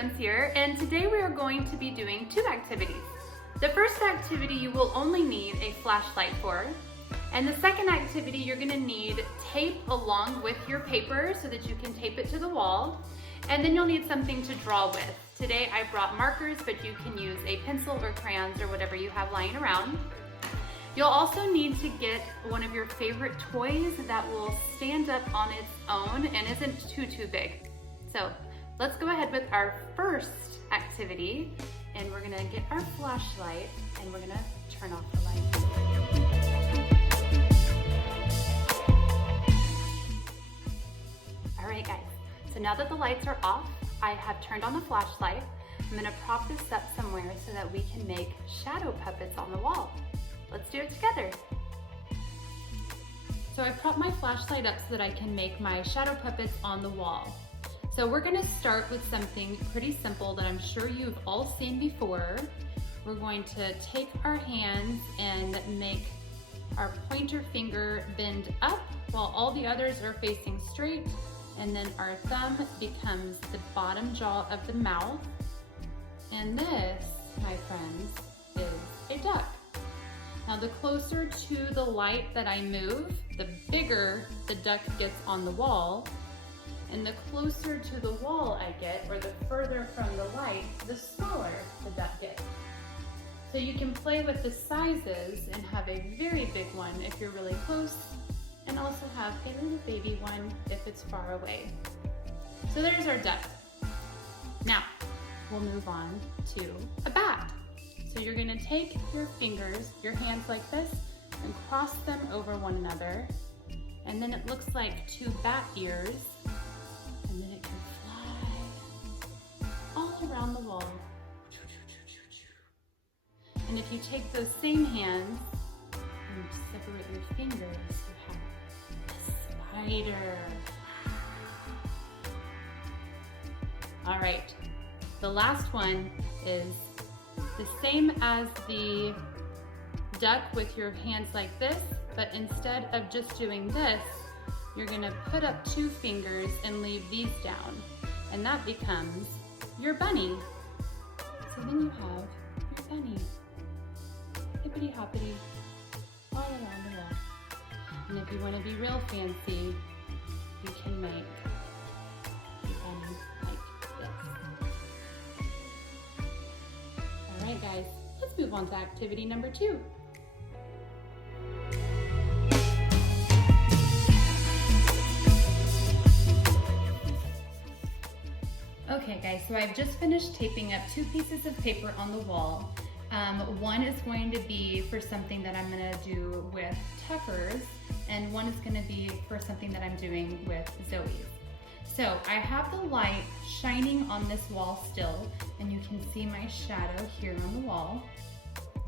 Jones here, and today we are going to be doing two activities. The first activity you will only need a flashlight for, and the second activity you're going to need tape along with your paper so that you can tape it to the wall, and then you'll need something to draw with. Today I brought markers, but you can use a pencil or crayons or whatever you have lying around. You'll also need to get one of your favorite toys that will stand up on its own and isn't too big. So let's go ahead with our first activity, and we're gonna get our flashlight and we're gonna turn off the light. All right guys, so now that the lights are off, I have turned on the flashlight. I'm gonna prop this up somewhere so that we can make shadow puppets on the wall. Let's do it together. So I propped my flashlight up so that I can make my shadow puppets on the wall. So we're gonna start with something pretty simple that I'm sure you've all seen before. We're going to take our hands and make our pointer finger bend up while all the others are facing straight, and then our thumb becomes the bottom jaw of the mouth. And this, my friends, is a duck. Now the closer to the light that I move, the bigger the duck gets on the wall. And the closer to the wall I get, or the further from the light, the smaller the duck gets. So you can play with the sizes and have a very big one if you're really close, and also have a little baby one if it's far away. So there's our duck. Now, we'll move on to a bat. So you're gonna take your fingers, your hands like this, and cross them over one another. And then it looks like two bat ears. And then it can fly all around the wall. And if you take those same hands and separate your fingers, you have a spider. All right, the last one is the same as the duck with your hands like this, but instead of just doing this, you're gonna put up two fingers and leave these down, and that becomes your bunny. So then you have your bunny, hippity hoppity, all around the wall. And if you wanna be real fancy, you can make your bunny like this. All right guys, let's move on to activity number 2. Okay guys, so I've just finished taping up 2 pieces of paper on the wall. One is going to be for something that I'm gonna do with Tucker's, and one is gonna be for something that I'm doing with Zoe's. So I have the light shining on this wall still, and you can see my shadow here on the wall.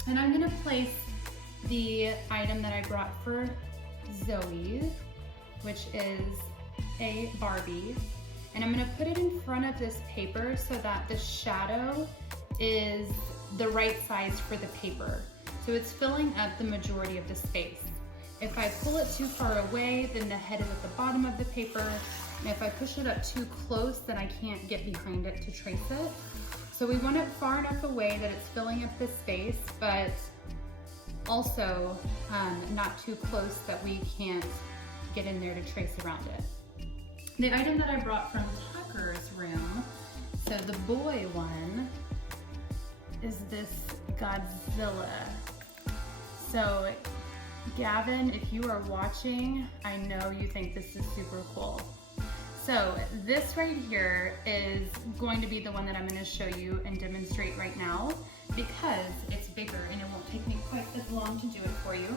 And I'm gonna place the item that I brought for Zoe, which is a Barbie. And I'm gonna put it in front of this paper so that the shadow is the right size for the paper. So it's filling up the majority of the space. If I pull it too far away, then the head is at the bottom of the paper. And if I push it up too close, then I can't get behind it to trace it. So we want it far enough away that it's filling up the space, but also not too close that we can't get in there to trace around it. The item that I brought from Tucker's room, so the boy one, is this Godzilla. So Gavin, if you are watching, I know you think this is super cool. So this right here is going to be the one that I'm gonna show you and demonstrate right now, because it's bigger and it won't take me quite as long to do it for you.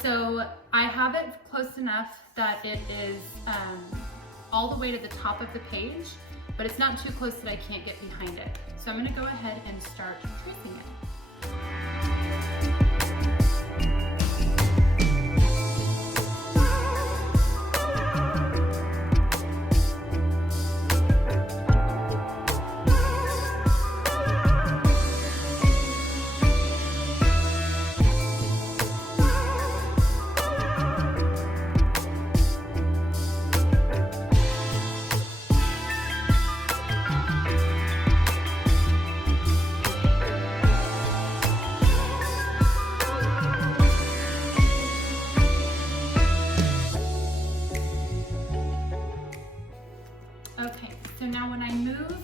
So I have it close enough that it is all the way to the top of the page, but it's not too close that I can't get behind it. So I'm gonna go ahead and start tracing it. Okay, so now when I move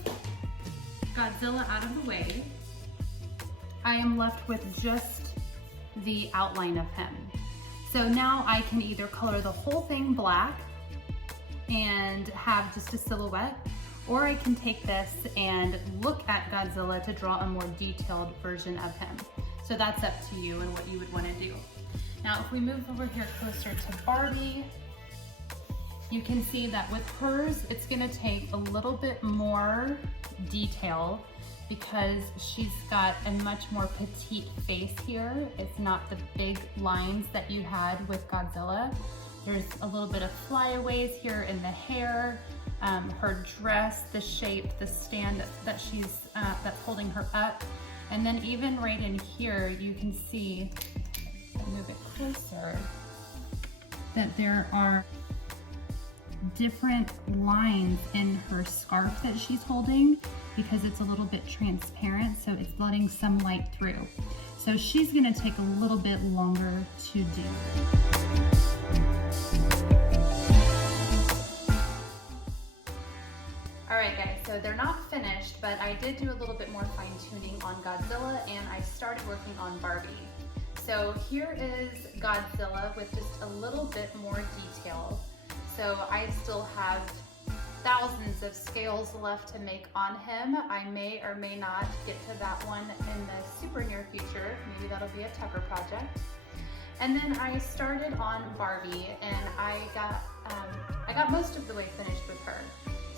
Godzilla out of the way, I am left with just the outline of him. So now I can either color the whole thing black and have just a silhouette, or I can take this and look at Godzilla to draw a more detailed version of him. So that's up to you and what you would want to do. Now if we move over here closer to Barbie, you can see that with hers, it's gonna take a little bit more detail because she's got a much more petite face here. It's not the big lines that you had with Godzilla. There's a little bit of flyaways here in the hair, her dress, the shape, the stand that she's that's holding her up. And then even right in here, you can see, I'll move it closer, that there are different lines in her scarf that she's holding because it's a little bit transparent, so it's letting some light through. So she's gonna take a little bit longer to do. All right guys, so they're not finished, but I did do a little bit more fine tuning on Godzilla and I started working on Barbie. So here is Godzilla with just a little bit more detail. So I still have thousands of scales left to make on him. I may or may not get to that one in the super near future. Maybe that'll be a Tucker project. And then I started on Barbie and I got most of the way finished with her.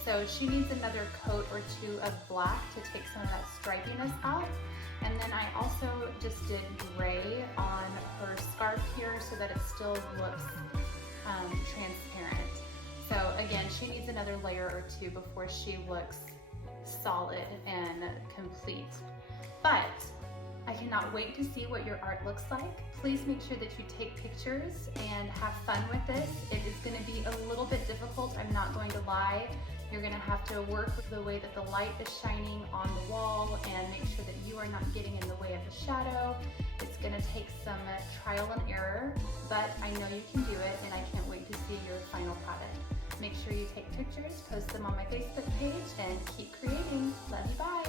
So she needs another coat or two of black to take some of that stripiness out. And then I also just did gray on her scarf here so that it still looks transparent. So again, she needs another layer or two before she looks solid and complete. But I cannot wait to see what your art looks like. Please make sure that you take pictures and have fun with this. It is going to be a little bit difficult, I'm not going to lie. You're going to have to work with the way that the light is shining on the wall and make sure that you are not getting in the way of the shadow. It's going to take some trial and error, but I know you can do it and I can't wait to see your final product. Make sure you take pictures, post them on my Facebook page, and keep creating. Love you, bye!